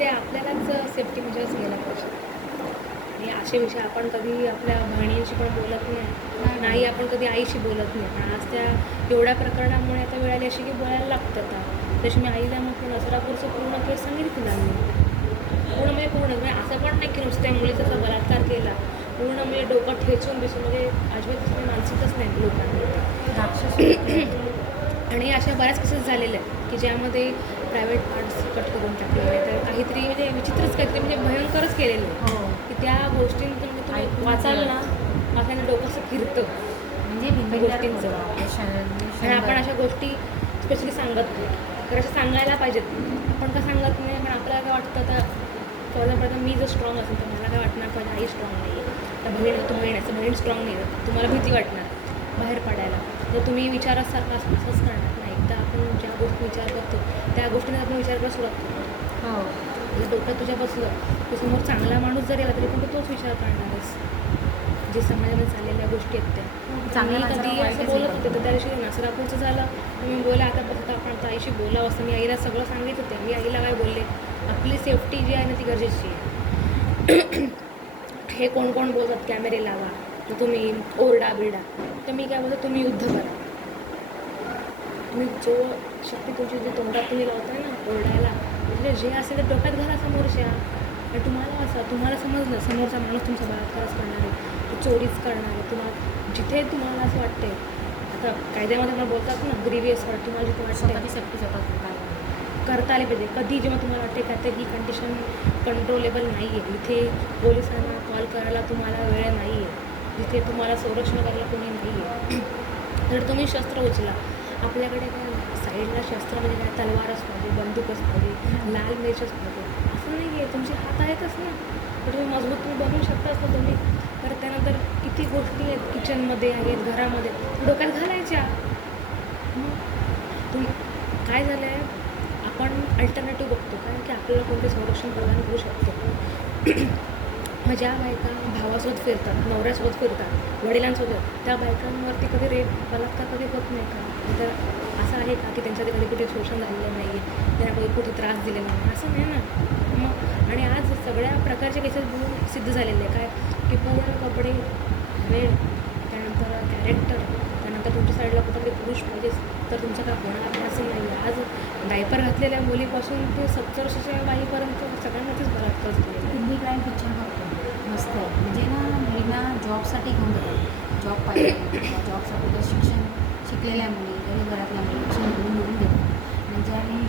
ते आपल्यालाच safety measures घ्यायला पाहिजे. आणि असे विषय आपण कधी आपल्या बहिणींशी पण बोलत नाही, आपण कधी आईशी बोलत नाही. पण आज त्या एवढ्या प्रकरणामुळे आता वेळ आली अशी की बोलायला लागतं. आता जशी मी आईला म्हटलं नसरापूरचं पूर्ण केस सांगितलं मी पूर्ण म्हणजे असं पण नाही की नुसत्या मुलीचा असा बलात्कार केला, पूर्ण म्हणजे डोकं ठेचून बिसून म्हणजे अजिबात मानसिकच नाही लोकांनी. आणि अशा बऱ्याच केसेस झालेल्या आहेत की ज्यामध्ये प्रायव्हेट पार्ट्स कट करून टाकलेले, तर काहीतरी म्हणजे विचित्रच काहीतरी म्हणजे भयंकरच केलेलं आहे की त्या गोष्टींतून म्हणजे तुम्ही वाचाल ना आपल्याला डोकं असं फिरतं म्हणजे गोष्टींचं. आणि आपण अशा गोष्टी स्पेशली सांगत नाही, तर अशा सांगायला पाहिजेत. आपण का सांगत नाही? पण आपल्याला काय वाटतं आता प्रथम मी जर स्ट्रॉंग असेल तर मला काय वाटणार माझी आई स्ट्रॉंग नाही आहे, तर बहीण स्ट्रॉंग नाही आहे, तुम्हाला भीती वाटणार बाहेर पडायला. जर तुम्ही विचारासारखं असंच करणार नाही, एकदा आपण ज्या गोष्टी विचार करतो त्या गोष्टीने आपण विचार करायला सुरुवात करतो. जर डोक्यात तुझ्या बसलं की समोर चांगला माणूस जरी आला तरी पण तू तोच विचार करणारच. जे समाजामध्ये चाललेल्या गोष्टी आहेत त्या मी कधी असं बोलत होते, तर त्या दिवशी नसरापूरचं झालं तर मी बोला आता बघता आपण आता आईशी बोलावं असं मी आईला सगळं सांगित होते. मी आईला काय बोलले, आपली सेफ्टी जी आहे ना ती गरजेची आहे. हे कोण कोण बोलतात कॅमेरे लावा, तर तुम्ही ओरडा बिरडा, तर मी काय बोलतो तुम्ही युद्ध करा. तुम्ही जो शक्ती तुमची जी तोंडात तुम्ही लावताय ना ओरडायला, म्हणजे जे असेल ते डोक्यात घाला समोरच्या. आणि तुम्हाला समजलं समोरचा माणूस तुमचा बलात्कारच करणार आहे, तो चोरीच करणार आहे, तुम्हाला जिथे तुम्हाला असं वाटतंय, आता कायद्यामध्ये मला बोलतात ना ग्रीवियस वाट, तुम्हाला जिथे वाटतं सेफ्टी करता आली पाहिजे. कधी जेव्हा तुम्हाला वाटते का तर ही कंडिशन कंट्रोलेबल नाही आहे, इथे पोलिसांना कॉल करायला तुम्हाला वेळ नाही आहे, जिथे तुम्हाला संरक्षण करायला कोणी नाही आहे, तर तुम्ही शस्त्र उचला. आपल्याकडे काय साईडला शस्त्र म्हणजे काय तलवारच पाहिजे, बंदूकच पाहिजे, लाल मिरचच पाहिजे असं नाही आहे. तुमचे हात आहेतच ना, तर तुम्ही मजबूत तुम्ही बनवू शकताच ना तुम्ही. तर त्यानंतर किती गोष्टी आहेत किचनमध्ये आहेत, घरामध्ये डोक्यात घालायच्या. तुम्ही काय झालं आहे, आपण अल्टरनेटिव्ह बघतो कारण की आपल्याला कोणते संरक्षण प्रदान करू शकतो. ज्या बायका भावासोबत फिरतात, नवऱ्यासोबत फिरतात, वडिलांसोबत, त्या बायकांवरती कधी रेप बलात्कार कधी होत नाही का? तर असं आहे का की त्यांच्याकडे कधी कुठे शोषण झालेलं नाही आहे, त्यांना कधी कुठे त्रास दिलेला नाही, असं नाही ना मग. आणि आज सगळ्या प्रकारचे केसेस बघून सिद्ध झालेले आहे काय की पूर्ण कपडे वेळ, त्यानंतर कॅरेक्टर, त्यानंतर तुमच्या साईडला कुठंतरी पुरुष पाहिजेच तर तुमचं काय होणार असं नाही आहे. आज डायपर घातलेल्या मुलीपासून ते 70 वर्षाच्या बाईपर्यंत सगळ्यांनाच बलात्कार केलेला आहे. हिंदी क्राईम पिक्चर बघतो मस्त आहे. म्हणजे ना मुलींना जॉबसाठी घेऊन जातात, जॉब पाहिजे जॉबसाठी तर शिक्षलेल्या मुली तरी घरातल्या मुली शिक्षण घेऊन देतात. म्हणजे आणि